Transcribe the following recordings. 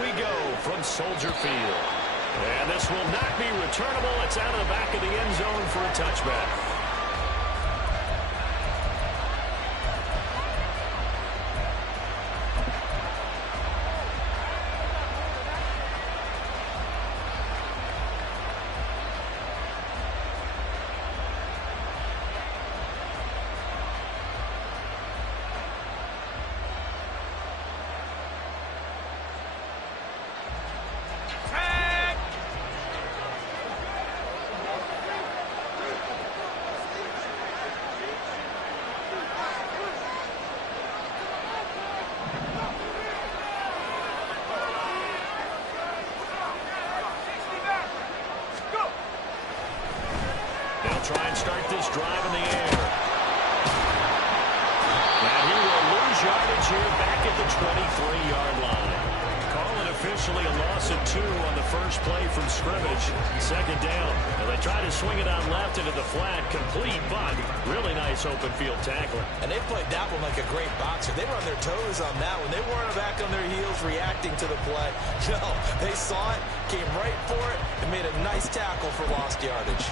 we go from Soldier Field. And this will not be returnable. It's out of the back of the end zone for a touchback. Try and start this drive in the air. And he will lose yardage here back at the 23-yard line. Call it officially a loss of 2 on the first play from scrimmage. Second down. And they try to swing it out left into the flat. Complete, but really nice open field tackling. And they played that one like a great boxer. They were on their toes on that one. They weren't back on their heels reacting to the play. No, they saw it, came right for it, and made a nice tackle for lost yardage.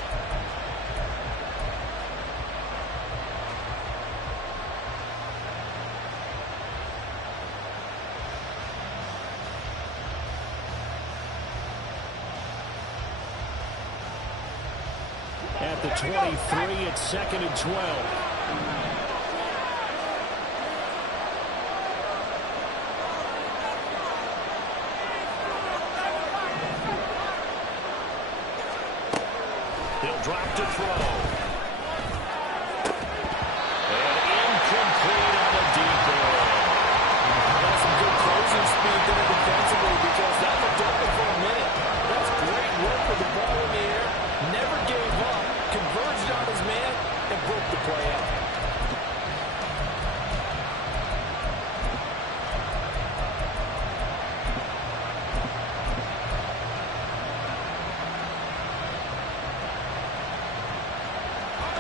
At the 23, it's 2nd and 12. He'll drop to throw. And incomplete on the deep ball. That's some good closing speed there defensively because that looked open for a minute. That's great work with the ball in the air. Never gave up. Converged on his man and broke the play out.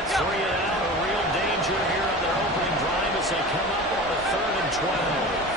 Three and out, a real danger here on their opening drive as they come up on a 3rd and 12.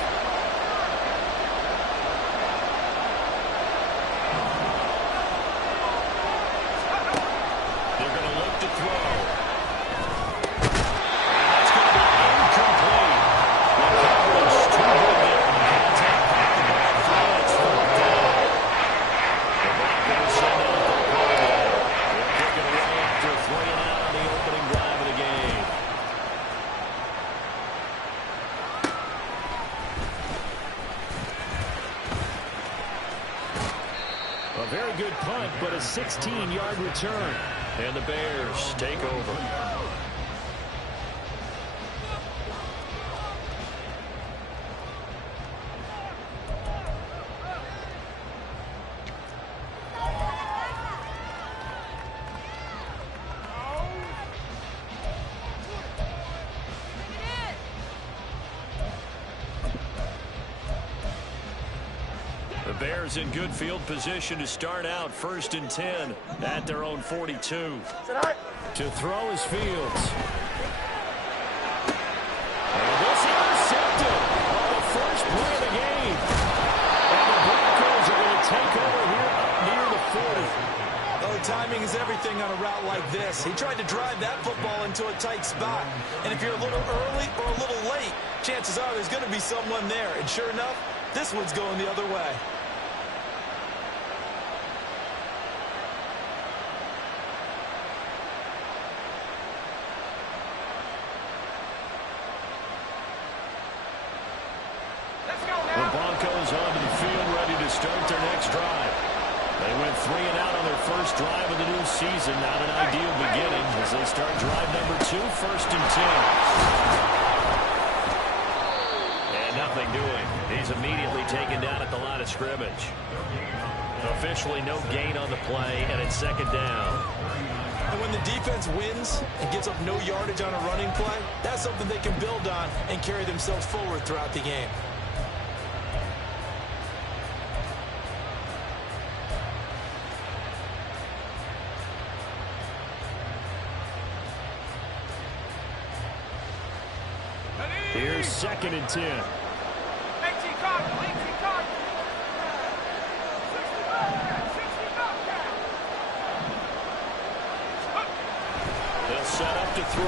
A very good punt, but a 16-yard return. And the Bears take over. Bears in good field position to start out 1st and 10 at their own 42. To throw is Fields. And this intercepted on the first play of the game. And the Broncos are going to take over here near the 40. Oh, timing is everything on a route like this. He tried to drive that football into a tight spot. And if you're a little early or a little late, chances are there's going to be someone there. And sure enough, this one's going the other way. The Broncos onto the field ready to start their next drive. They went 3 and out on their first drive of the new season. Not an ideal beginning as they start drive number 2, 1st and 10. And nothing doing. He's immediately taken down at the line of scrimmage. Officially no gain on the play, and it's 2nd down. And when the defense wins and gets up no yardage on a running play, that's something they can build on and carry themselves forward throughout the game. Here's 2nd and 10. set up to throw.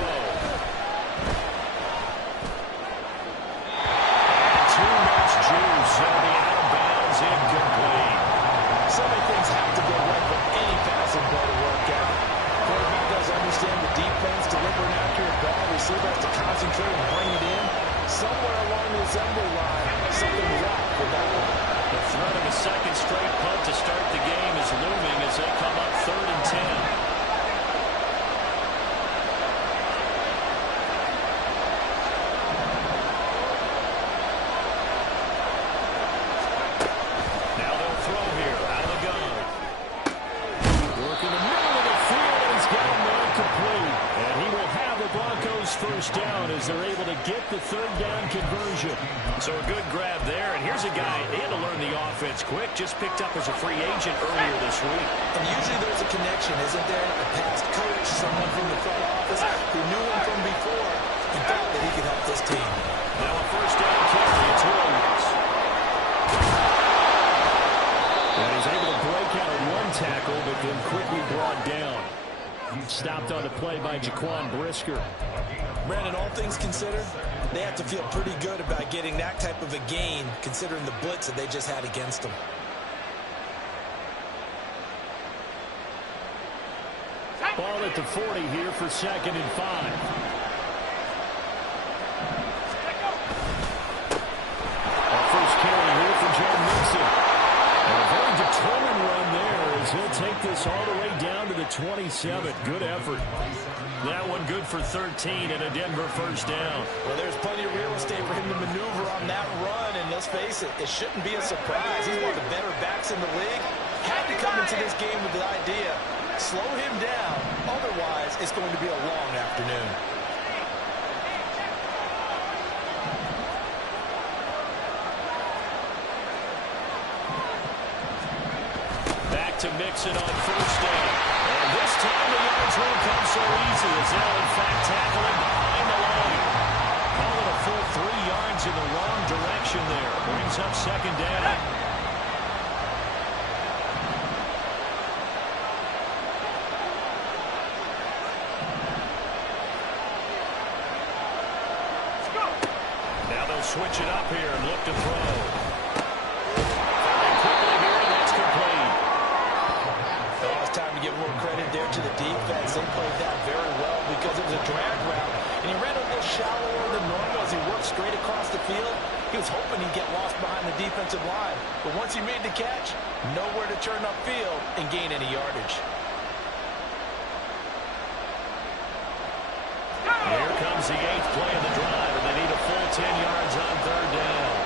Too much juice, so the out of bounds incomplete. So many things have to go right for any passing play to work out. Quarterback does understand the defense, deliver an accurate ball, receiver has to concentrate and bring it in. Somewhere along the assembly line, something's off with that one. The threat of a second straight punt to start the game is looming as they come up 3rd and 10. First down as they're able to get the 3rd down conversion. So a good grab there, and here's a guy, they had to learn the offense quick, just picked up as a free agent earlier this week. And usually there's a connection, isn't there? A past coach, someone from the front office who knew him from before and thought that he could help this team. Now a first down carry, it's Williams. And he's able to break out of one tackle, but then quickly brought down. Stopped on the play by Jaquan Brisker. Brandon, all things considered, they have to feel pretty good about getting that type of a gain, considering the blitz that they just had against them. Ball at the 40 here for 2nd and 5. Our first carry here for Joe Mixon. And a very determined run there as he'll take this all the way down to the 27. Good effort. That one good for 13 and a Denver first down. Well, there's plenty of real estate for him to maneuver on that run, and let's face it, it shouldn't be a surprise. He's one of the better backs in the league. Had to come into this game with the idea, slow him down, otherwise it's going to be a long afternoon. Back to Mixon on first down. And this time the yards won't come so easy as they'll in fact tackle him behind the line. Call it a full 3 yards in the wrong direction there. Brings up 2nd down. Now they'll switch it up here and look to throw. Give a little credit there to the defense. They played that very well because it was a drag route, and he ran a little shallower than normal as he worked straight across the field. He was hoping he'd get lost behind the defensive line, but once he made the catch, nowhere to turn upfield and gain any yardage. Here comes the 8th play of the drive, and they need a full 10 yards on 3rd down.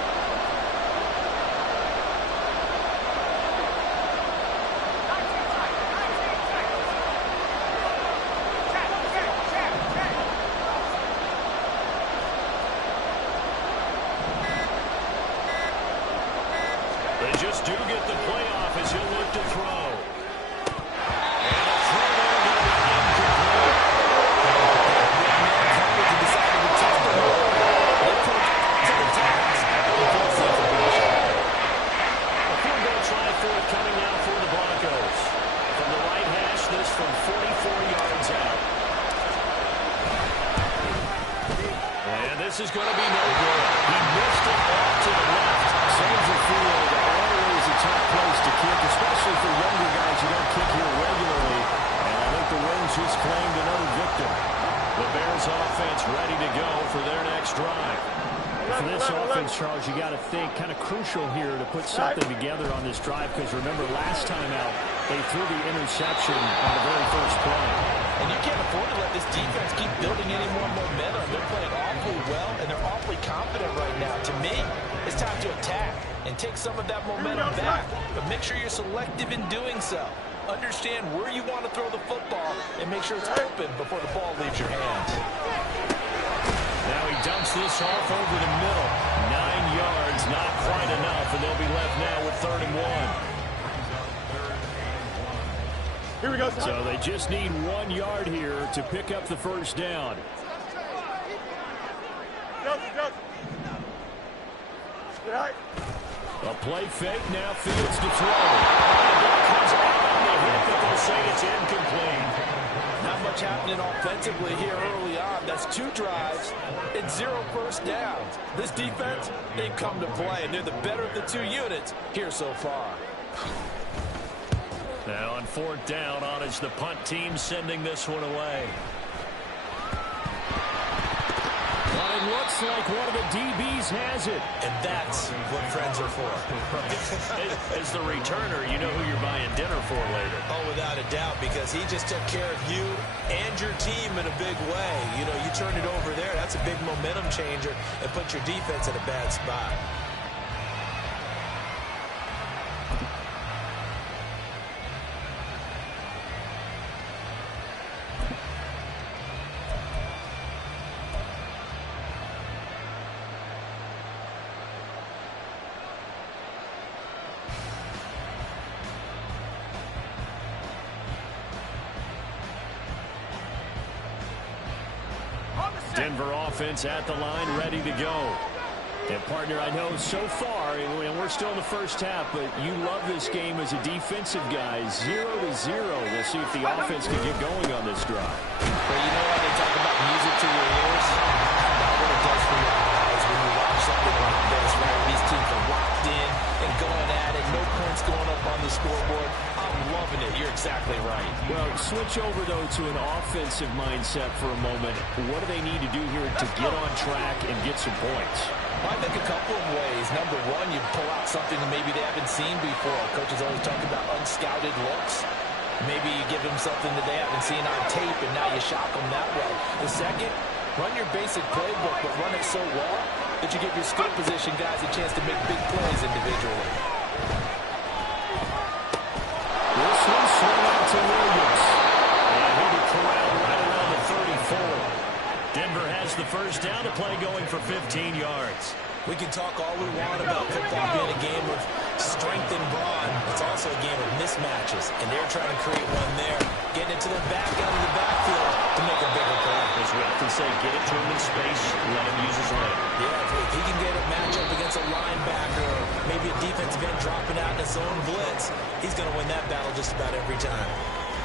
They just do get the playoff as he'll look to throw. And a throw there going to be incomplete. Decided to test the road. They put to the task. A field goal try forthcoming now for the Broncos. From the right hash, this from 44 yards out. And this is going to be no good. He missed it off to the left. Saves the field. Always a tough place to kick, especially for younger guys who don't kick here regularly. And I think the Rams just claimed another victim. The Bears offense ready to go for their next drive. For this offense, Charles, you got to think kind of crucial here to put something together on this drive, because remember last time out they threw the interception on the very first play. And you can't afford to let this defense keep building any more momentum. They're playing awfully well, and they're awfully confident right now. To me, it's time to attack and take some of that momentum back. But make sure you're selective in doing so. Understand where you want to throw the football and make sure it's open before the ball leaves your hands. Now he dumps this off over the middle. 9 yards, not quite enough, and they'll be left now with 3rd and 1. Here we go. So they just need 1 yard here to pick up the first down. A play fake, now Fields to throw. Comes out on the hit, but they'll say it's incomplete. Not much happening offensively here early on. That's 2 drives and 0 first downs. This defense, they've come to play, and they're the better of the 2 units here so far. Now on 4th down, on is the punt team sending this one away. Well, it looks like one of the DBs has it. And that's what friends are for. As the returner, you know who you're buying dinner for later. Oh, without a doubt, because he just took care of you and your team in a big way. You know, you turn it over there, that's a big momentum changer and put your defense in a bad spot. Denver offense at the line, ready to go. And, partner, I know so far, and we're still in the first half, but you love this game as a defensive guy. 0-0. We'll see if the offense can get going on this drive. Well, you know how they talk about music to your ears? How about what it does for your eyes when you watch something like this, right? These teams are locked in and going at it. No points going up on the scoreboard. I'm loving it. You're exactly right. Well, switch over, though, to an offensive mindset for a moment. What do they need to do here to get on track and get some points? I think a couple of ways. Number one, you pull out something that maybe they haven't seen before. Coaches always talk about unscouted looks. Maybe you give them something that they haven't seen on tape, and now you shock them that way. The second, run your basic playbook, but run it so well that you give your skill position guys a chance to make big plays individually. This one swung out to Williams. And he will corral right around the 34. Denver has the first down, to play going for 15 yards. We can talk all we want about football being a game of strength and brawn. It's also a game of mismatches, and they're trying to create one there, getting it to the back end of the backfield to make a bigger play. As we often say, get it to him in space, let him use his leg. Yeah, if he can get a matchup against a linebacker or maybe a defensive end dropping out in his own blitz, he's going to win that battle just about every time.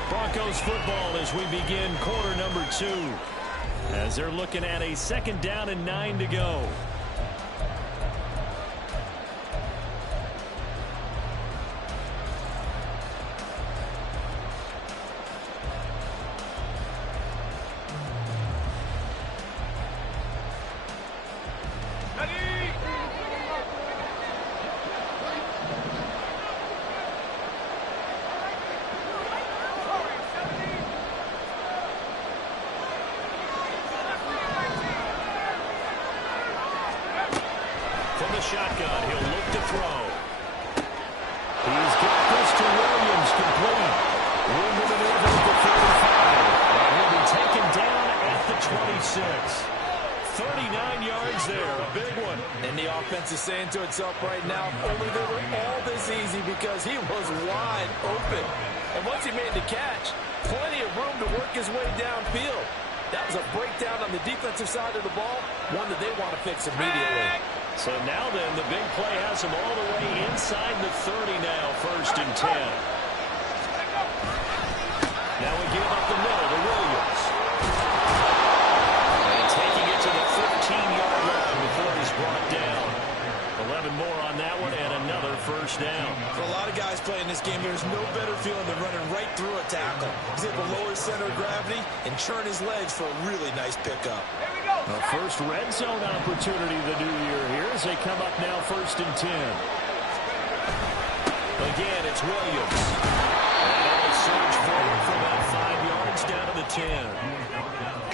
Broncos football as we begin quarter number 2. As they're looking at a 2nd down and 9 to go. From the shotgun, he'll look to throw. He's got this to Williams, complete. Room to maneuver at the 35. And he'll be taken down at the 26. 39 yards there, a big one. And the offense is saying to itself right now, only they were all this easy because he was wide open. And once he made the catch, plenty of room to work his way downfield. That was a breakdown on the defensive side of the ball, one that they want to fix immediately. So now then, the big play has him all the way inside the 30 now, 1st and 10. Now we give up the middle to Williams. And taking it to the 15-yard line before he's brought down. 11 more on that one and another 1st down. For a lot of guys playing this game, there's no better feeling than running right through a tackle. He's able to lower his center of gravity and churn his legs for a really nice pickup. A first red zone opportunity the new year here as they come up now 1st and 10. Again, it's Williams. And a surge forward for about 5 yards down to the 10.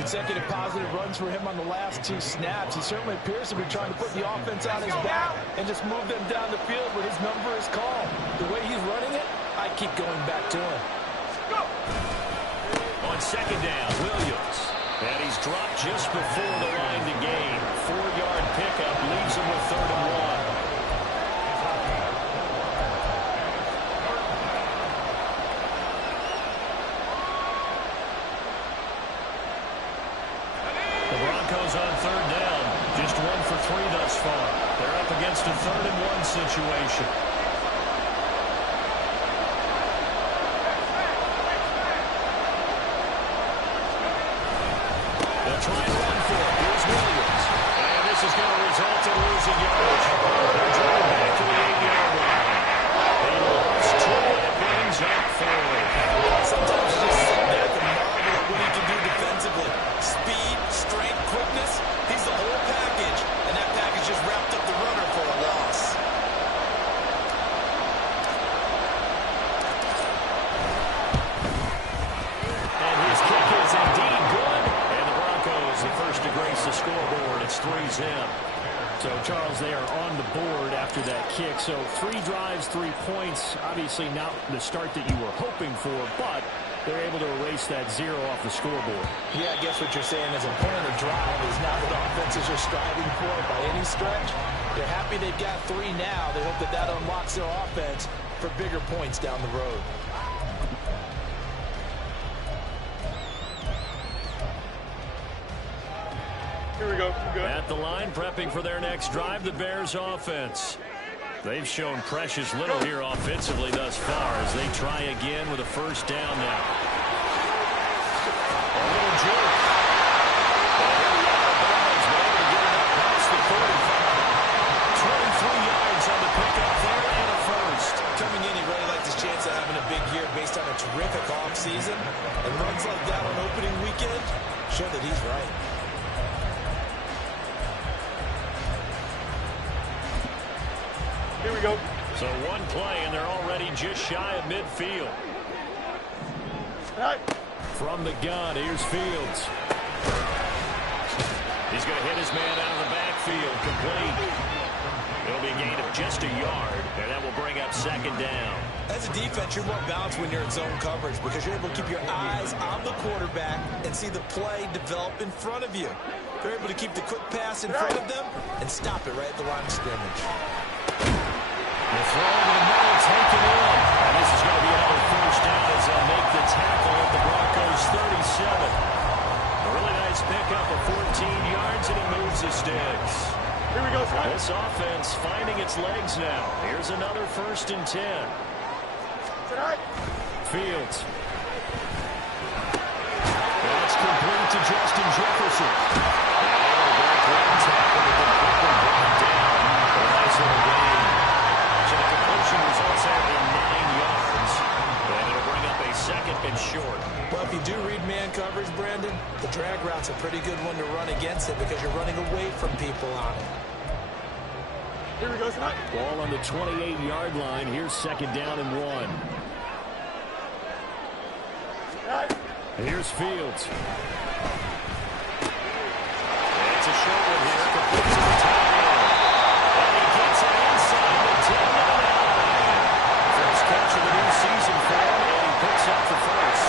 Consecutive positive runs for him on the last 2 snaps. He certainly appears to be trying to put the offense on his back and just move them down the field when his number is called. The way he's running it, I keep going back to him. On 2nd down, Williams. And he's dropped just before the line to gain. 4-yard pickup leaves him with 3rd and 1. The Broncos on 3rd down. Just 1 for 3 thus far. They're up against a 3rd and 1 situation. three's in. So, Charles, they are on the board after that kick. So 3 drives, 3 points. Obviously not the start that you were hoping for, but they're able to erase that 0 off the scoreboard. Yeah, I guess what you're saying is a point of the drive is not what offenses are striving for by any stretch. They're happy they've got 3 now. They hope that that unlocks their offense for bigger points down the road. Here we go. At the line, prepping for their next drive, the Bears offense. They've shown precious little here offensively thus far as they try again with a first down now. A little jerk. Past the 45. 23 yards on the pickup there and a first. Coming in, he really liked his chance of having a big year based on a terrific offseason. And runs like that on opening weekend show that he's right. Here we go. So one play, and they're already just shy of midfield. Right. From the gun, here's Fields. He's going to hit his man out of the backfield, complete. It'll be a gain of just a yard, and that will bring up second down. As a defense, you're more balanced when you're in zone coverage because you're able to keep your eyes on the quarterback and see the play develop in front of you. They're able to keep the quick pass in front of them and stop it right at the line of scrimmage. The throw over the middle, taken in. And this is going to be another first down as they'll make the tackle at the Broncos' 37. A really nice pickup of 14 yards, and it moves the sticks. Here we go, Scott. This offense finding its legs now. Here's another 1st and 10. Fields. That's complete to Justin Jefferson. And a great ground tackle with the quickly brought down. A nice little gain. So the completion results there in 9 yards. And it'll bring up a 2nd and short. Well, if you do read man coverage, Brandon, the drag route's a pretty good one to run against it because you're running away from people on it. Here we go, Scott. Ball on the 28-yard line. Here's 2nd down and 1. Here's Fields. It's a short one here. Complete to the tight end. And he gets it inside the 10-yard line. First catch of the new season for him, and he picks up the first.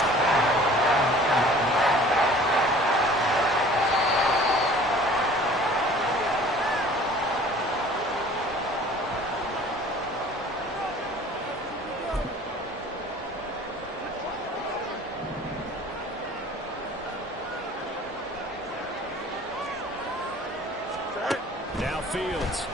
Now Fields.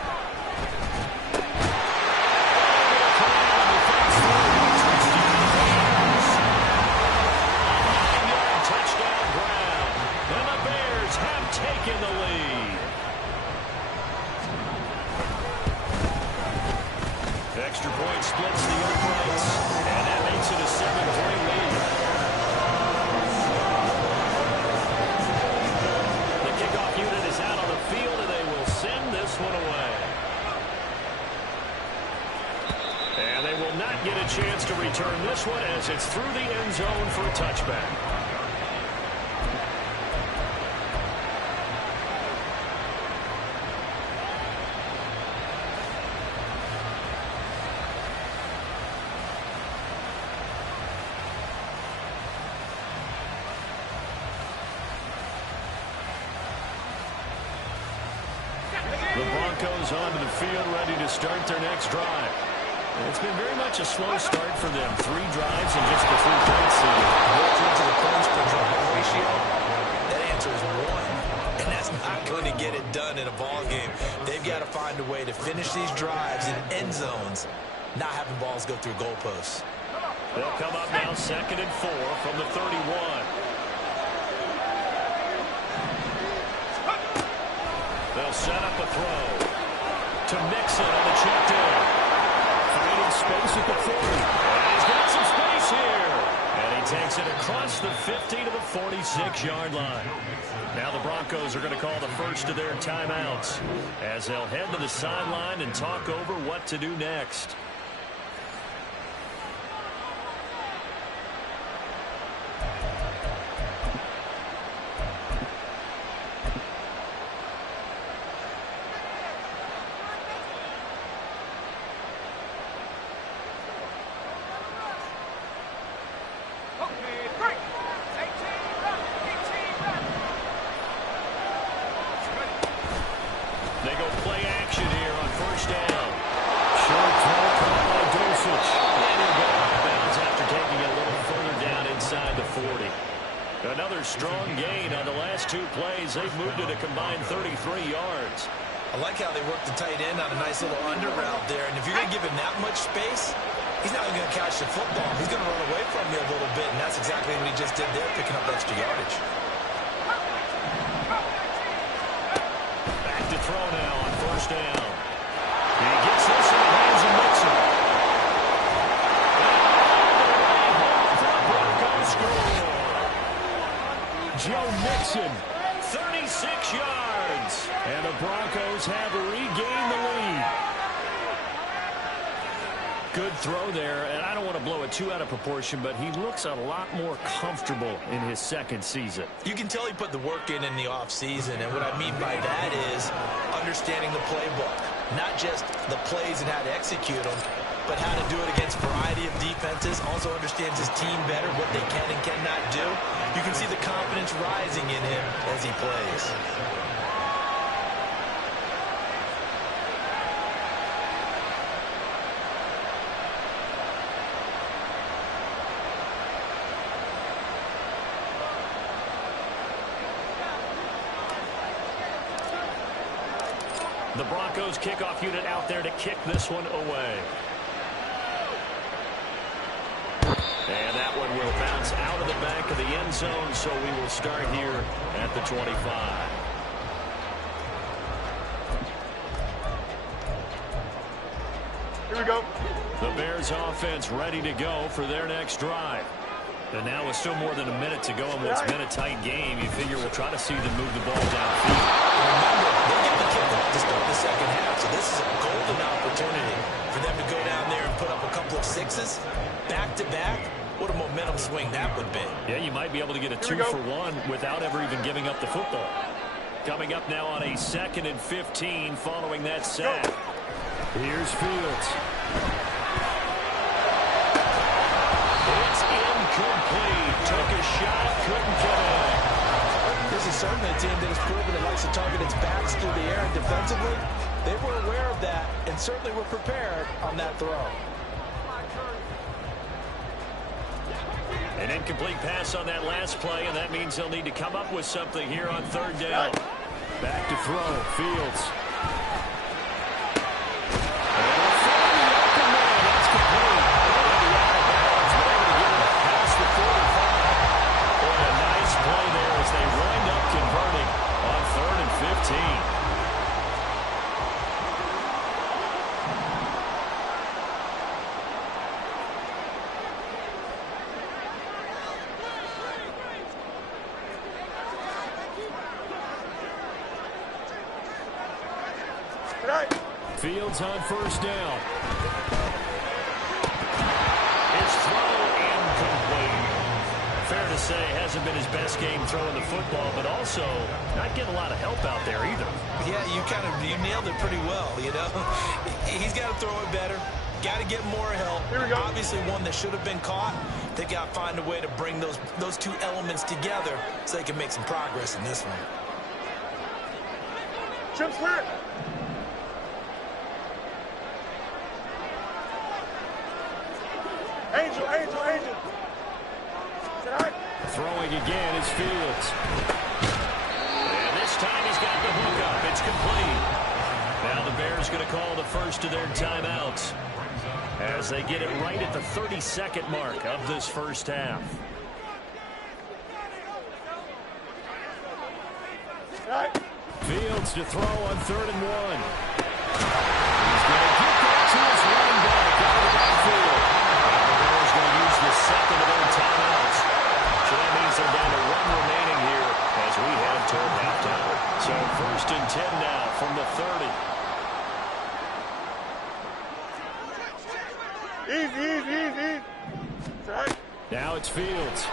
Touchdown ground. And the Bears have taken the lead. Extra point splits the uprights. And that makes it a 7-point lead. The kickoff unit is out on the field, and they will send this one away. And they will not get a chance to return this one as it's through the end zone for a touchback. The Broncos onto the field, ready to start their next drive. It's been very much a slow start for them. 3 drives and just the 3 points. Relative to the points per drive ratio, that answer is 1. And that's not going to get it done in a ball game. They've got to find a way to finish these drives in end zones, not having balls go through goalposts. They'll come up now 2nd and 4 from the 31. They'll set up a throw to Mixon on the check down. Finding space at the 40. And he's got some space here. And he takes it across the 50 to the 46-yard line. Now the Broncos are going to call the first of their timeouts as they'll head to the sideline and talk over what to do next. They go play action here on first down. Short throw caught by Dulcich. And he'll go out of bounds after taking it a little further down inside the 40. Another strong gain on the last two plays. They've moved it a combined 33 yards. I like how they work the tight end on a nice little under route there. And if you're going to give him that much space, he's not even going to catch the football. He's going to run away from you a little bit, and that's exactly what he just did there, picking up extra yardage. Back to throw now on first down. He gets this in the hands of Mixon. Broncos score. Joe Mixon. 36 yards. And the Broncos have regained the lead. Good throw there, and I don't want to blow it too out of proportion, but he looks a lot more comfortable in his second season. You can tell he put the work in the offseason, and what I mean by that is understanding the playbook. Not just the plays and how to execute them, but how to do it against a variety of defenses. Also understands his team better, what they can and cannot do. You can see the confidence rising in him as he plays. The Broncos kickoff unit out there to kick this one away. And that one will bounce out of the back of the end zone, so we will start here at the 25. Here we go. The Bears offense ready to go for their next drive. And now with still more than a minute to go in what's been a tight game, you figure we'll try to see them move the ball downfield. Remember, they get the kickoff to start the second half, so this is a golden opportunity for them to go down there and put up a couple of sixes back-to-back. What a momentum swing that would be. Yeah, you might be able to get a 2-for-1 without ever even giving up the football. Coming up now on a 2nd and 15 following that sack. Here's Fields. It's incomplete. Took a shot, couldn't connect. This is certainly a team that has proven it likes to target its backs through the air and defensively. They were aware of that and certainly were prepared on that throw. An incomplete pass on that last play, and that means they'll need to come up with something here on third down. Back to throw. Fields. They wind up converting on 3rd and 15. Fields on first down. His throw incomplete. Fair to say, hasn't been his best game throwing the football, but also not getting a lot of help out there either. Yeah, you nailed it pretty well, you know. He's got to throw it better. Got to get more help. Here we go. Obviously one that should have been caught. They got to find a way to bring those two elements together so they can make some progress in this one. Chip clear. Angel. Throwing again is Fields. And this time he's got the hook up. It's complete. Now the Bears going to call the first of their timeouts as they get it right at the 32nd mark of this first half. Fields to throw on 3rd and 1. He's going to get that to his running back out of the backfield. The Bears going to use the second of their timeouts. So that means they're down to 1 remaining here as we head toward halftime. So 1st and 10 now from the 30. Easy. Now it's Fields.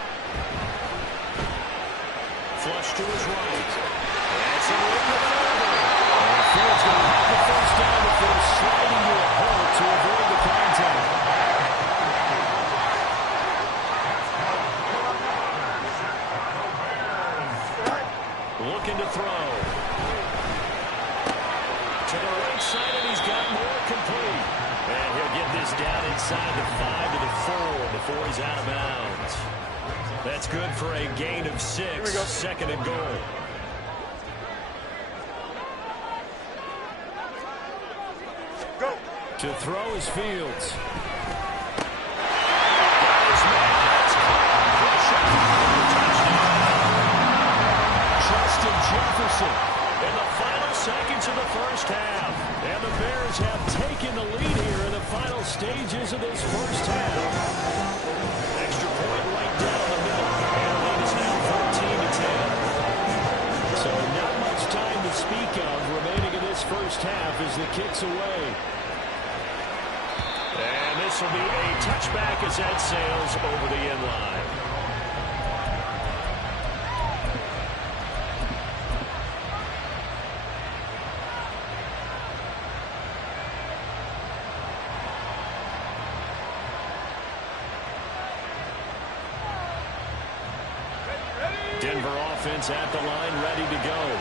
Flush to his right. That's a little bit over. And Fields going to have the first down before sliding to a hole to avoid the contact. down inside the 5 to the 4 before he's out of bounds. That's good for a gain of 6. Second and goal. Go. To throw is Fields. Justin Jefferson in the final seconds of the first half. And the Bears have taken the lead here in the final stages of this first half. Extra point right down the middle. And the lead is now 14-10. So not much time to speak of remaining in this first half as the kick's away. And this will be a touchback as that sails over the end line. Denver offense at the line, ready to go.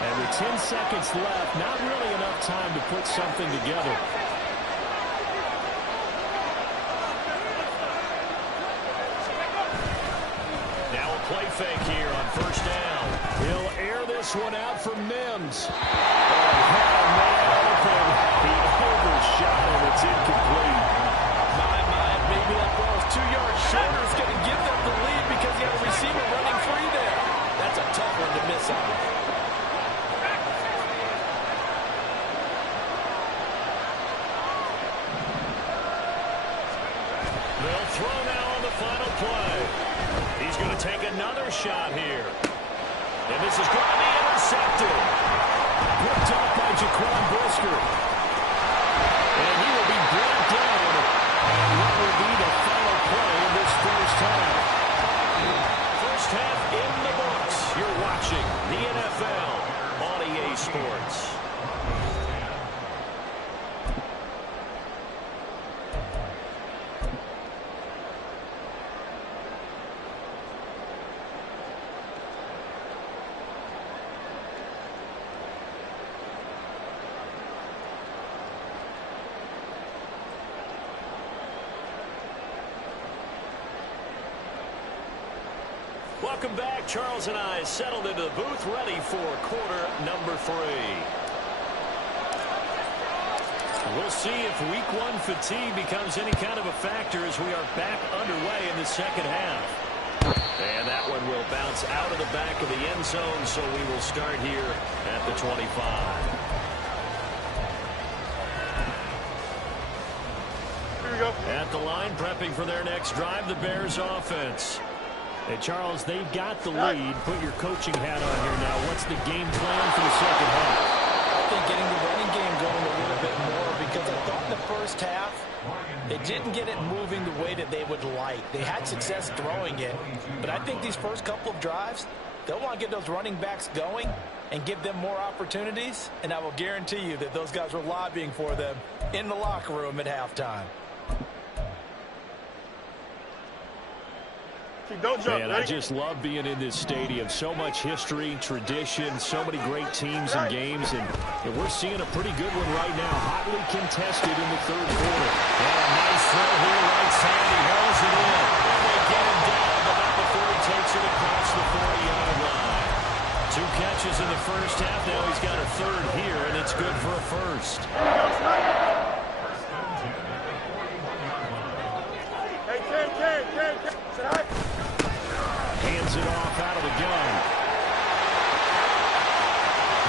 And with 10 seconds left, not really enough time to put something together. Now a play fake here on first down. He'll air this one out for Mims. He overshot and it's incomplete. Maybe that ball is 2 yards shorter. It's going to give them the lead because you have a receiver running free there. That's a tough one to miss on. They'll throw now on the final play. He's going to take another shot here. And this is going to be intercepted. Picked up by Jaquan Brisker. And he will be brought down. And what will be the final play of this first half? First half in the books. You're watching the NFL on EA Sports. Welcome back. Charles and I settled into the booth, ready for quarter number 3. We'll see if week 1 fatigue becomes any kind of a factor as we are back underway in the second half. And that one will bounce out of the back of the end zone, so we will start here at the 25. Here we go. At the line, prepping for their next drive, the Bears offense. Hey, Charles, they've got the lead. Put your coaching hat on here now. What's the game plan for the second half? I think getting the running game going a little bit more because I thought in the first half they didn't get it moving the way that they would like. They had success throwing it, but I think these first couple of drives, they'll want to get those running backs going and give them more opportunities, and I will guarantee you that those guys were lobbying for them in the locker room at halftime. Don't jump. Man, I just love being in this stadium. So much history, tradition, so many great teams and games, and we're seeing a pretty good one right now. Hotly contested in the third quarter. And a nice throw here, right side. He hauls it in. And they get him down, but not before he takes it across the 40-yard line. 2 catches in the first half. Now he's got a third here, and it's good for a first. Hey, Ken. Say hi. Hands it off out of the gun.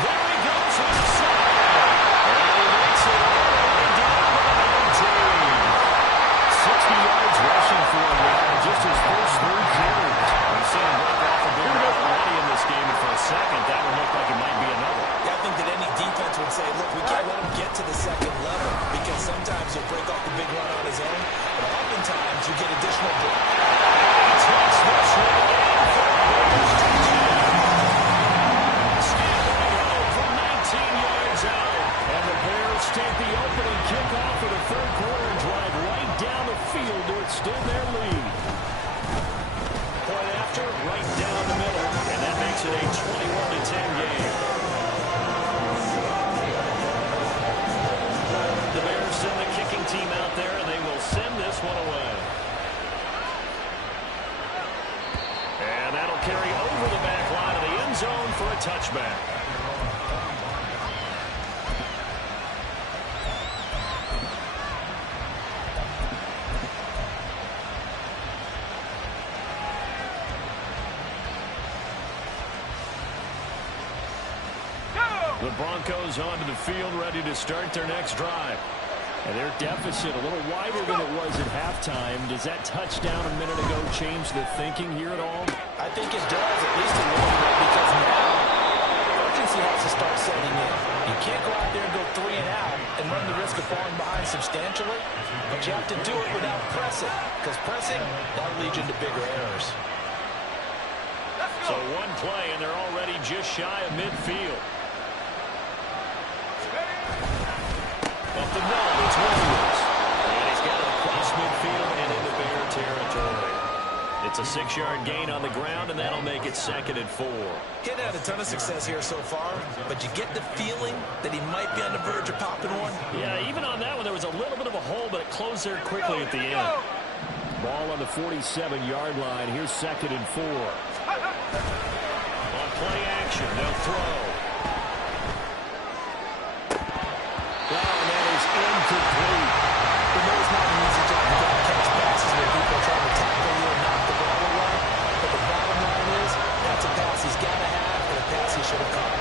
There he goes on the side. And he makes it all the way down to the 19. 60 yards rushing for him now. Just his first 3 carries. We've seen him break off a big run already in this game, and for a second, that would look like it might be another. Yeah, I think that any defense would say, look, we can't let him get to the second level because sometimes he'll break off the big run on his own, but oftentimes you get additional block. He takes this one in for a Bears touchdown. Scambling home from 19 yards out. And the Bears take the opening kickoff of the third quarter and drive right down the field to extend their lead. Point after, right down the middle, and that makes it a 21-10 game. The Bears send the kicking team out there, and they They'll carry over the back line of the end zone for a touchback. The Broncos onto the field, ready to start their next drive. And their deficit a little wider than it was at halftime. Does that touchdown a minute ago change the thinking here at all? I think it does, at least a little bit, because now urgency has to start setting in. You can't go out there and go 3 and out and run the risk of falling behind substantially, but you have to do it without pressing, because pressing, that'll lead you into bigger errors. So one play, and they're already just shy of midfield. Up the middle, it's Williams. And he's got it across midfield and into Bear territory. It's a 6-yard gain on the ground, and that'll make it 2nd and 4. He hadn't had a ton of success here so far, but you get the feeling that he might be on the verge of popping one. Yeah, even on that one, there was a little bit of a hole, but it closed there quickly at the end. Ball on the 47-yard line. Here's 2nd and 4. On play action, they'll throw. Incomplete. We know it's not an easy job to catch passes where people are trying to tackle you and knock the ball away. But the bottom line is, that's a pass he's got to have and a pass he should have caught.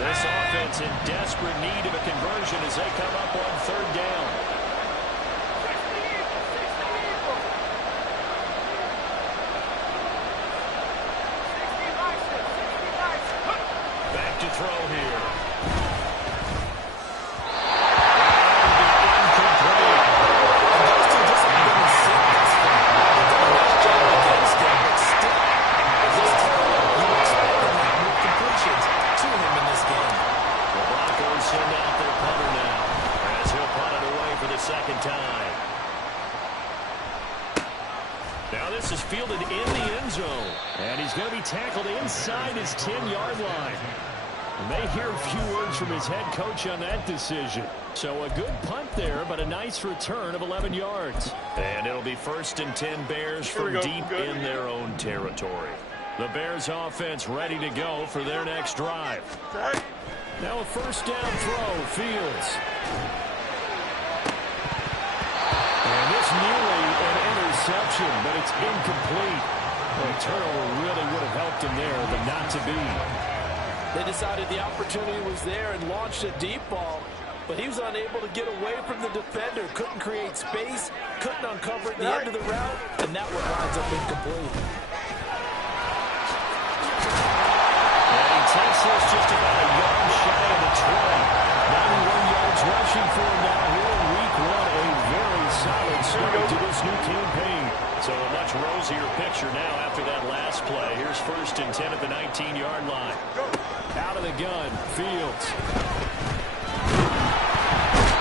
This offense in desperate need of a conversion as they come up on 3rd down. To throw here. Incomplete. Those two just have been in sync this far. They've done a nice job against him, but still, at this time, you expect them to have more completions to him in this game. The Broncos send out their punter now, as he'll punt it away for the 2nd time. Now this is fielded in the end zone, and he's going to be tackled inside his 10-yard line. You may hear a few words from his head coach on that decision. So a good punt there, but a nice return of 11 yards. And it'll be 1st and 10 Bears from deep in their own territory. The Bears offense ready to go for their next drive. Now a 1st down throw, Fields. And this nearly an interception, but it's incomplete. The turnover really would have helped him there, but not to be. They decided the opportunity was there and launched a deep ball, but he was unable to get away from the defender, couldn't create space, couldn't uncover at the end of the route, and that one winds up incomplete. And he takes this just about a yard shy of the 20. 91 yards rushing for him now here in week 1. A very solid start to this new campaign. So a much rosier picture now after that last play. Here's 1st and 10 at the 19-yard line. Out of the gun, Fields.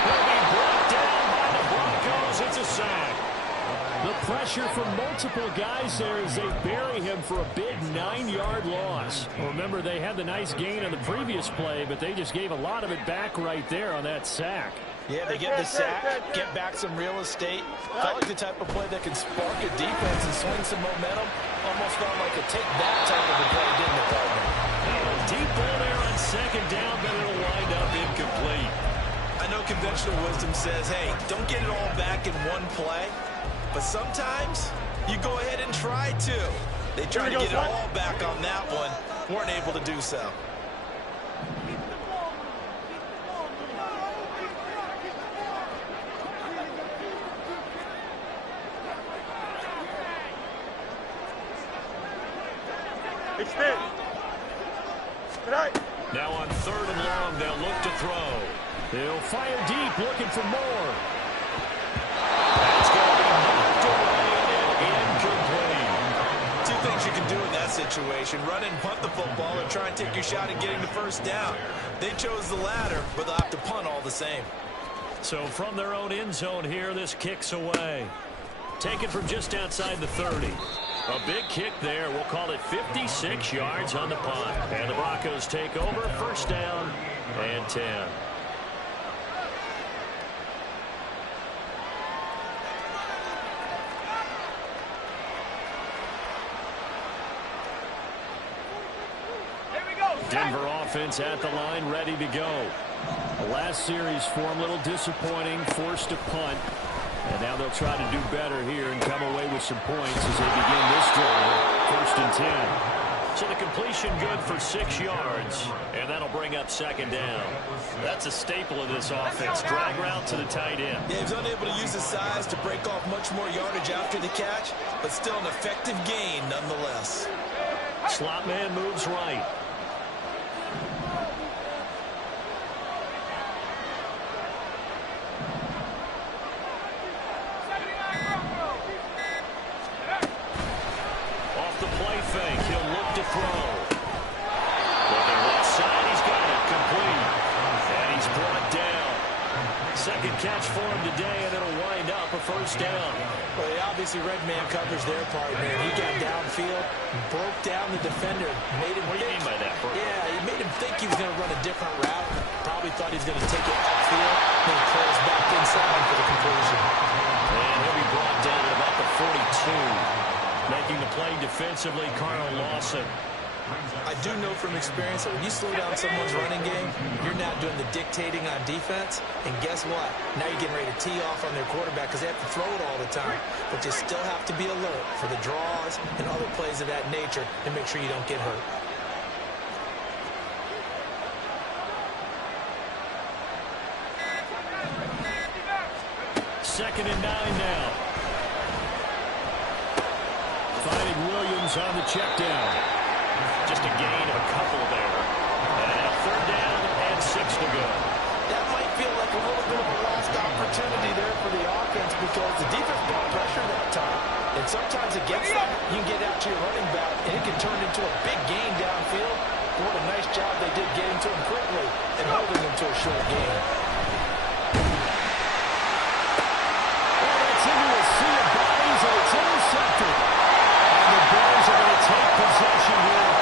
Will be brought down by the Broncos. It's a sack. The pressure from multiple guys there as they bury him for a big 9-yard loss. Remember, they had the nice gain on the previous play, but they just gave a lot of it back right there on that sack. Yeah, they get the sack, get back some real estate. Felt like the type of play that can spark a defense and swing some momentum. Almost felt like a take-that type of a play, didn't it, Gardner? Deep ball there on 2nd down, but it'll wind up incomplete. I know conventional wisdom says, hey, don't get it all back in one play. But sometimes you go ahead and try to. They tried to get it all back on that one. Weren't able to do so. Extend. Now on 3rd and long, they'll look to throw. They'll fire deep, looking for more. That's going to be knocked away and incomplete. Two things you can do in that situation. Run and punt the football or try and take your shot at getting the 1st down. They chose the latter, but they'll have to punt all the same. So from their own end zone here, this kicks away. Taken from just outside the 30. A big kick there. We'll call it 56 yards on the punt. And the Broncos take over. First down and 10. Denver offense at the line, ready to go. The last series for them, a little disappointing, forced to punt. And now they'll try to do better here and come away with some points as they begin this drive. First and 10. So the completion good for 6 yards. And that'll bring up second down. That's a staple of this offense. Drag route to the tight end. Yeah, he was unable to use his size to break off much more yardage after the catch, but still an effective gain nonetheless. Slot man moves right. Second catch for him today, and it'll wind up a first down. Well, he obviously read man coverage there, partner. He got downfield, broke down the defender, made him What do you mean by that, bro? Yeah, he made him think he was going to run a different route. Probably thought he was going to take it upfield, then close back inside for the conclusion. And he'll be brought down at about the 42. Making the play defensively, Carl Lawson. I do know from experience that when you slow down someone's running game, you're not doing the dictating on defense. And guess what? Now you're getting ready to tee off on their quarterback because they have to throw it all the time. But you still have to be alert for the draws and other plays of that nature to make sure you don't get hurt. Second and 9 now. Finding Williams on the check down. Just a gain of a couple there. And a third down and 6 to go. That might feel like a little bit of a lost opportunity there for the offense because the defense brought pressure that time. And sometimes against that, you can get out to your running back, and it can turn into a big gain downfield. But what a nice job they did getting to him quickly and holding him to a short gain. Well, that's into a sea of bodies, and it's intercepted. And the Bears are going to take possession here.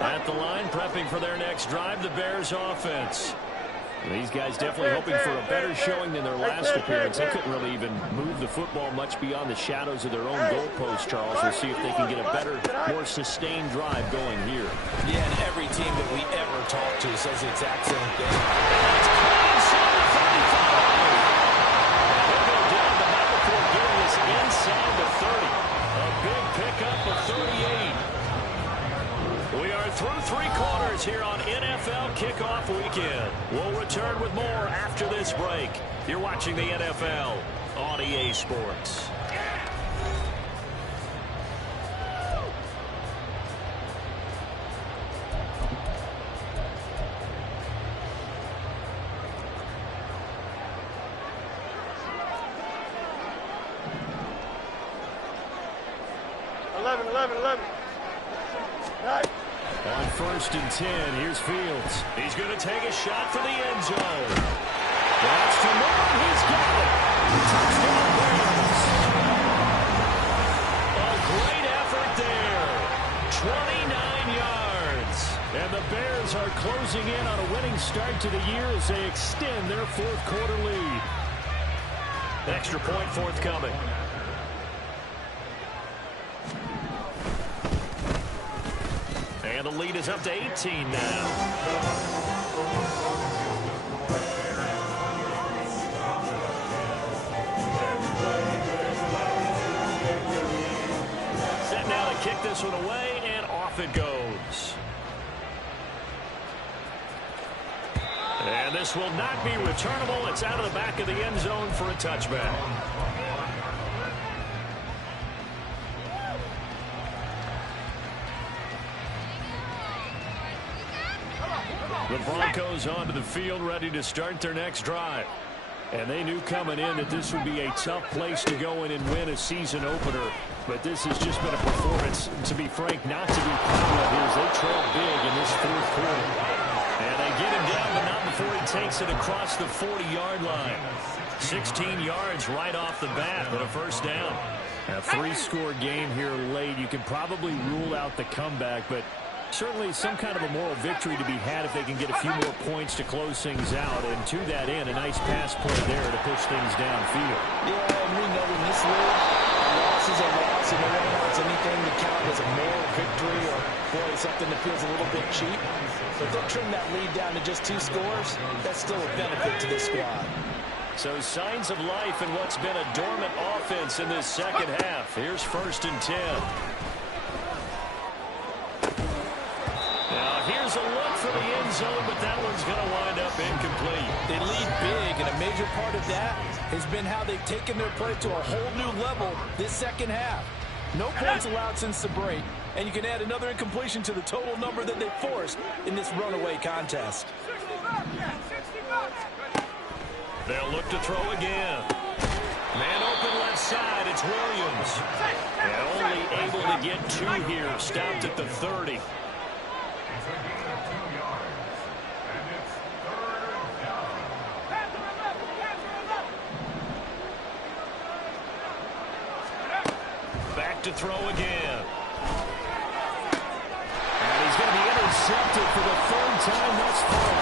At the line, prepping for their next drive, the Bears offense. These guys definitely hoping for a better showing than their last appearance. They couldn't really even move the football much beyond the shadows of their own goalpost, Charles. We'll see if they can get a better, more sustained drive going here. Yeah, and every team that we ever talk to says the exact same thing. It's inside the 35. They'll go down the night before getting this inside the 30. A big pickup of 38. We are through 3 quarters here on NFL Kickoff Weekend. We'll return with more after this break. You're watching the NFL on EA Sports. On first and 10, here's Fields. He's going to take a shot for the end zone. That's to Moore. He's got it. Touchdown Bears. A great effort there. 29 yards. And the Bears are closing in on a winning start to the year as they extend their 4th quarter lead. Extra point forthcoming. And the lead is up to 18 now. Set now to kick this one away, and off it goes. And this will not be returnable. It's out of the back of the end zone for a touchback. The Broncos onto the field, ready to start their next drive. And they knew coming in that this would be a tough place to go in and win a season opener. But this has just been a performance, to be frank, not to be proud of here as they trail big in this fourth quarter. And they get him down, but not before he takes it across the 40-yard line. 16 yards right off the bat, but a first down. A three-score game here late. You can probably rule out the comeback, but certainly some kind of a moral victory to be had if they can get a few more points to close things out. And to that end, a nice pass play there to push things downfield. Yeah, and we know in this league, a loss is a loss, and no one wants anything to count as a moral victory or, boy, something that feels a little bit cheap. But they'll trim that lead down to just 2 scores. That's still a benefit to this squad. So signs of life in what's been a dormant offense in this second half. Here's 1st and 10. Now here's a look for the end zone, but that one's going to wind up incomplete. They lead big, and a major part of that has been how they've taken their play to a whole new level this second half. No points allowed since the break, and you can add another incompletion to the total number that they forced in this runaway contest. They'll look to throw again. Man open left side, it's Williams. And only able to get 2 here, stopped at the 30. Back to throw again. And he's going to be intercepted for the 3rd time thus far.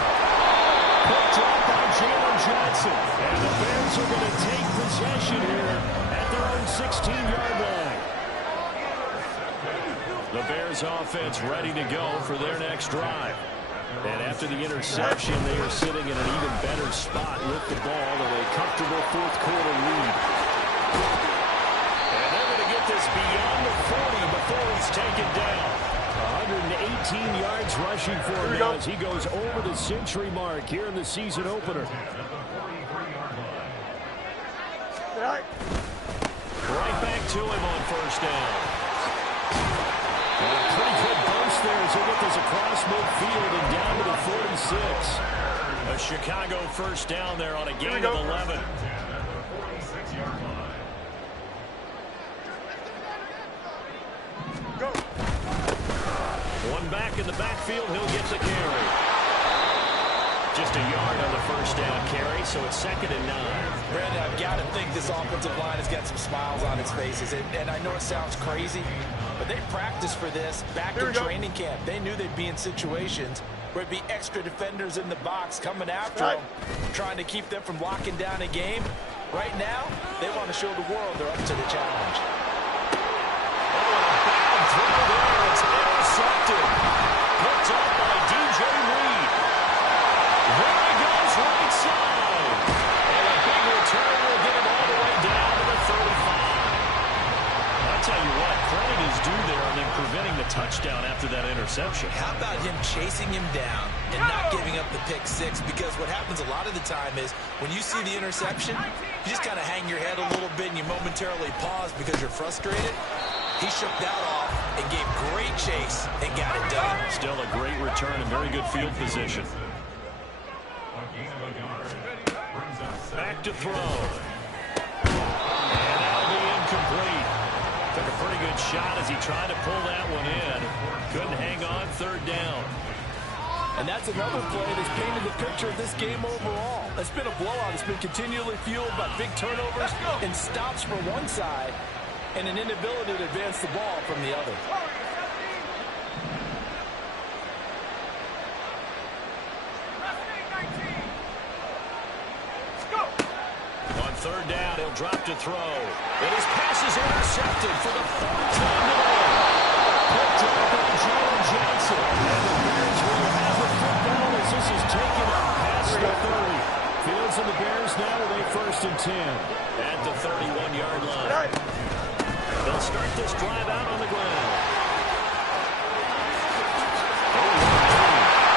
Picked up by Jalen Johnson. And the Bears are going to take possession here at their own 16-yard line. The Bears offense ready to go for their next drive. And after the interception, they are sitting in an even better spot with the ball in a comfortable 4th quarter lead. And they're going to get this beyond the 40 before he's taken down. 118 yards rushing for him now as he goes over the century mark here in the season opener. Right back to him on 1st down. And a pretty good burst there as he get this across midfield and down to the 46. A Chicago 1st down there on a gain of 11. One back in the backfield, he'll get the carry. Just a yard on the 1st down carry, so it's 2nd and 9. Brandon, I've got to think this offensive line has got some smiles on its faces. And I know it sounds crazy, but they practiced for this back in training camp. They knew they'd be in situations where it'd be extra defenders in the box coming after them, trying to keep them from locking down a game. Right now, they want to show the world they're up to the challenge. Throw there, it's intercepted. Picked up by DJ Reed. There he goes, right side. And a big return will get him all the way down to the 35. I'll tell you what, credit is due there on them preventing the touchdown after that interception. How about him chasing him down and not giving up the pick 6? Because what happens a lot of the time is when you see the interception, you just kind of hang your head a little bit and you momentarily pause because you're frustrated. He shook that off and gave great chase and got it done. Still a great return and very good field position. Back to throw. And that'll be incomplete. Took a pretty good shot as he tried to pull that one in. Couldn't hang on, 3rd down. And that's another play that's painted the picture of this game overall. It's been a blowout. It's been continually fueled by big turnovers and stops for one side, and an inability to advance the ball from the other. On 3rd down, he'll drop to throw. And his pass is intercepted for the 4th time today. Picked up by Jalen Johnson. And the Bears will have the football as this is taken up past the 30. Fields and the Bears now with a 1st and 10 at the 31-yard line. They'll start this drive out on the ground.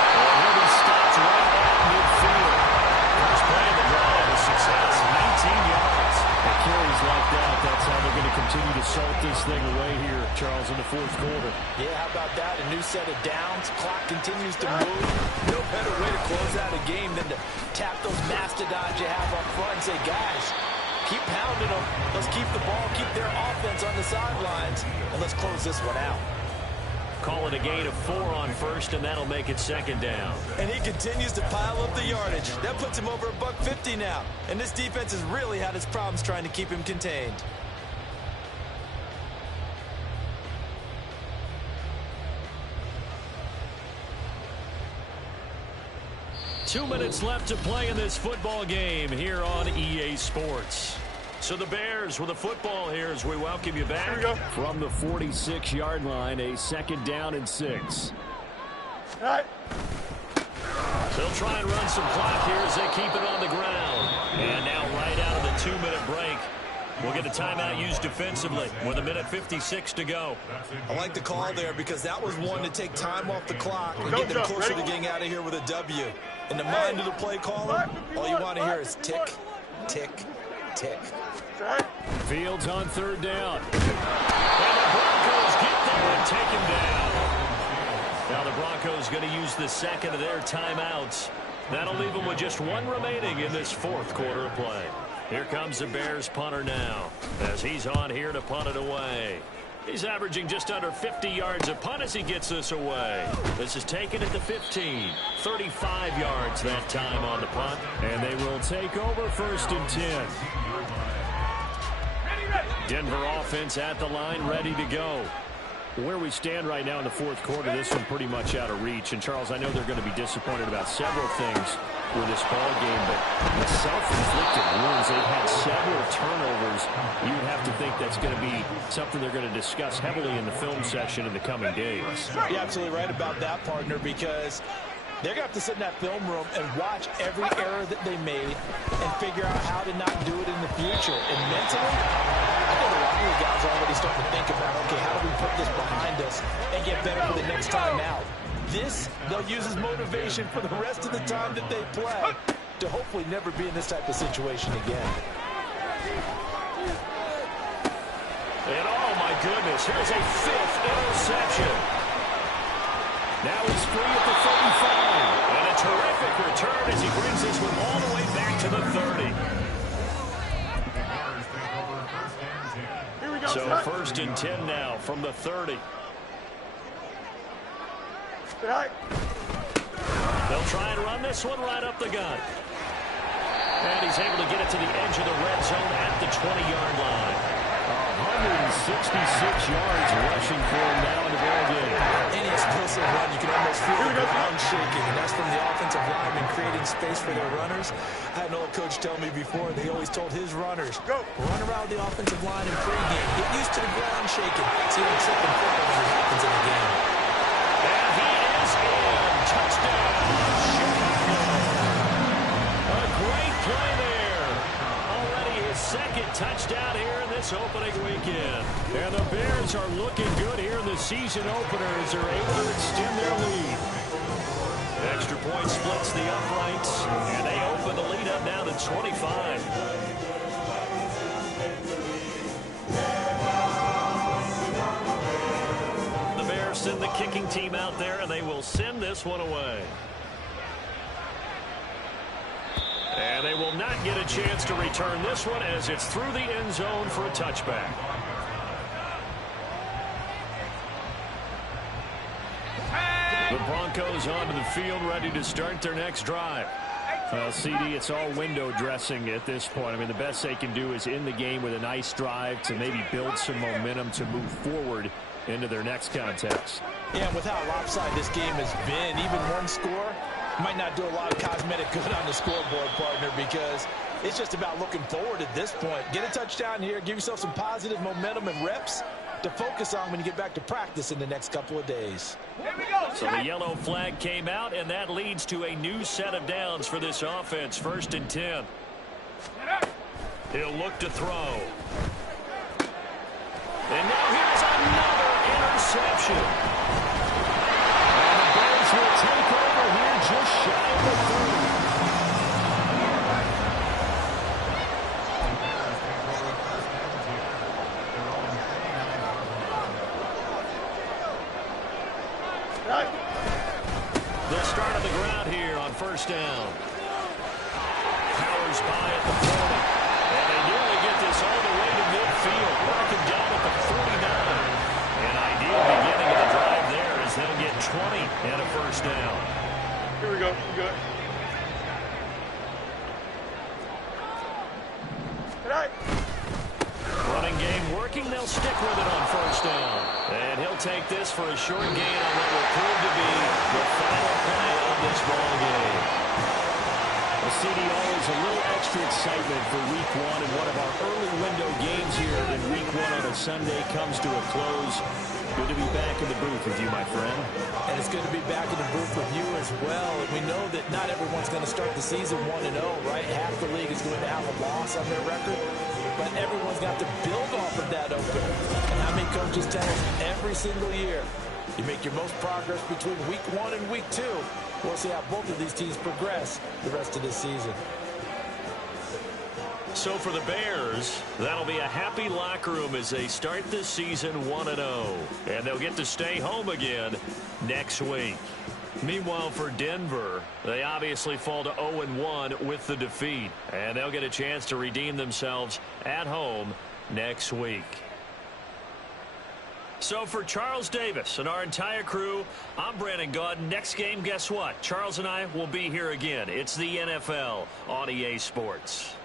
He'll be stopped right at midfield. First play of the drive is success, 19 yards. At carries like that, that's how they're going to continue to salt this thing away here, Charles, in the 4th quarter. Yeah, how about that? A new set of downs. Clock continues to move. No better way to close out a game than to tap those mastodons you have up front and say, guys, keep pounding them. Let's keep the ball, keep their offense on the sidelines, and let's close this one out. Call it a gain of 4 on first, and that'll make it second down. And he continues to pile up the yardage. That puts him over $150 now. And this defense has really had its problems trying to keep him contained. Two minutes left to play in this football game here on EA Sports. So the Bears with the football here as we welcome you back. Here we go. From the 46-yard line, a second down and 6. All right. They'll try and run some clock here as they keep it on the ground. And now right out of the 2-minute break, we'll get a timeout used defensively with 1:56 to go. I like the call there because that was one to take time off the clock and get them closer to getting out of here with a W. In the mind of the play caller, all you want to hear is tick, tick, tick. Fields on third down. And the Broncos get there and take him down. Now the Broncos going to use the second of their timeouts. That'll leave them with just one remaining in this fourth quarter of play. Here comes the Bears punter now as he's on here to punt it away. He's averaging just under 50 yards a punt as he gets this away. This is taken at the 15. 35 yards that time on the punt. And they will take over first and 10. Denver offense at the line, ready to go. Where we stand right now in the fourth quarter, this one pretty much out of reach. And, Charles, I know they're going to be disappointed about several things with this ball game, but the self-inflicted wounds, they've had several turnovers. You would have to think that's going to be something they're going to discuss heavily in the film session in the coming days. You're absolutely right about that, partner, because they're going to have to sit in that film room and watch every error that they made and figure out how to not do it in the future. And mentally, I think a lot of the guys are already starting to think about, okay, how do we put this behind us and get better for the next time out? This, they'll use as motivation for the rest of the time that they play to hopefully never be in this type of situation again. And oh my goodness, here's a 5th interception. Now he's free at the 35. And a terrific return as he brings this one all the way back to the 30. Here we go. So first and 10 now from the 30. All right. They'll try and run this one right up the gut. And he's able to get it to the edge of the red zone at the 20-yard line. 166 yards rushing for him now in the ball game. Any explosive run, you can almost feel the ground shaking, and that's from the offensive lineman creating space for their runners. I had an old coach tell me before, they always told his runners, run around the offensive line in pregame. Get used to the ground shaking. See what tripping football when it happens in the game. And he is in. Touchdown, Chicago. A great play there. Already his second touchdown here in this opening weekend. And the Bears are looking good here in the season opener as they're able to extend their lead. Extra point splits the uprights, and they open the lead up now to 25. The Bears send the kicking team out there, and they will send this one away. And they will not get a chance to return this one as it's through the end zone for a touchback. The Broncos onto the field ready to start their next drive. Well, CD, it's all window dressing at this point. I mean, the best they can do is in the game with a nice drive to maybe build some momentum to move forward into their next contest. Yeah, and with how lopsided this game has been, even one score might not do a lot of cosmetic good on the scoreboard, partner, because it's just about looking forward at this point. Get a touchdown here, give yourself some positive momentum and reps to focus on when you get back to practice in the next couple of days. So the yellow flag came out, and that leads to a new set of downs for this offense. First and 10. He'll look to throw. And now here's another interception. And the Bears will take over here just shy of the 30. They'll start on the ground here on first down. Powers by at the 40. And they nearly get this all the way to midfield. Working down at the 49. An ideal beginning of the drive there as they'll get 20 and a first down. Here we go. You good? Tonight. Running game working. They'll stick with it on first down. And he'll take this for a short gain on what will prove to be the final play of this ball game. Well, CD, always a little extra excitement for Week 1, and one of our early window games here in Week 1 on a Sunday comes to a close. Good to be back in the booth with you, my friend. And it's good to be back in the booth with you as well. And we know that not everyone's going to start the season 1-0, right? Half the league is going to have a loss on their record. But everyone's got to build off of that opener. And how many coaches tell us every single year, you make your most progress between Week 1 and Week 2. We'll see how both of these teams progress the rest of this season. So for the Bears, that'll be a happy locker room as they start this season 1-0. And they'll get to stay home again next week. Meanwhile, for Denver, they obviously fall to 0-1 with the defeat. And they'll get a chance to redeem themselves at home next week. So for Charles Davis and our entire crew, I'm Brandon Gaudin. Next game, guess what? Charles and I will be here again. It's the NFL on EA Sports.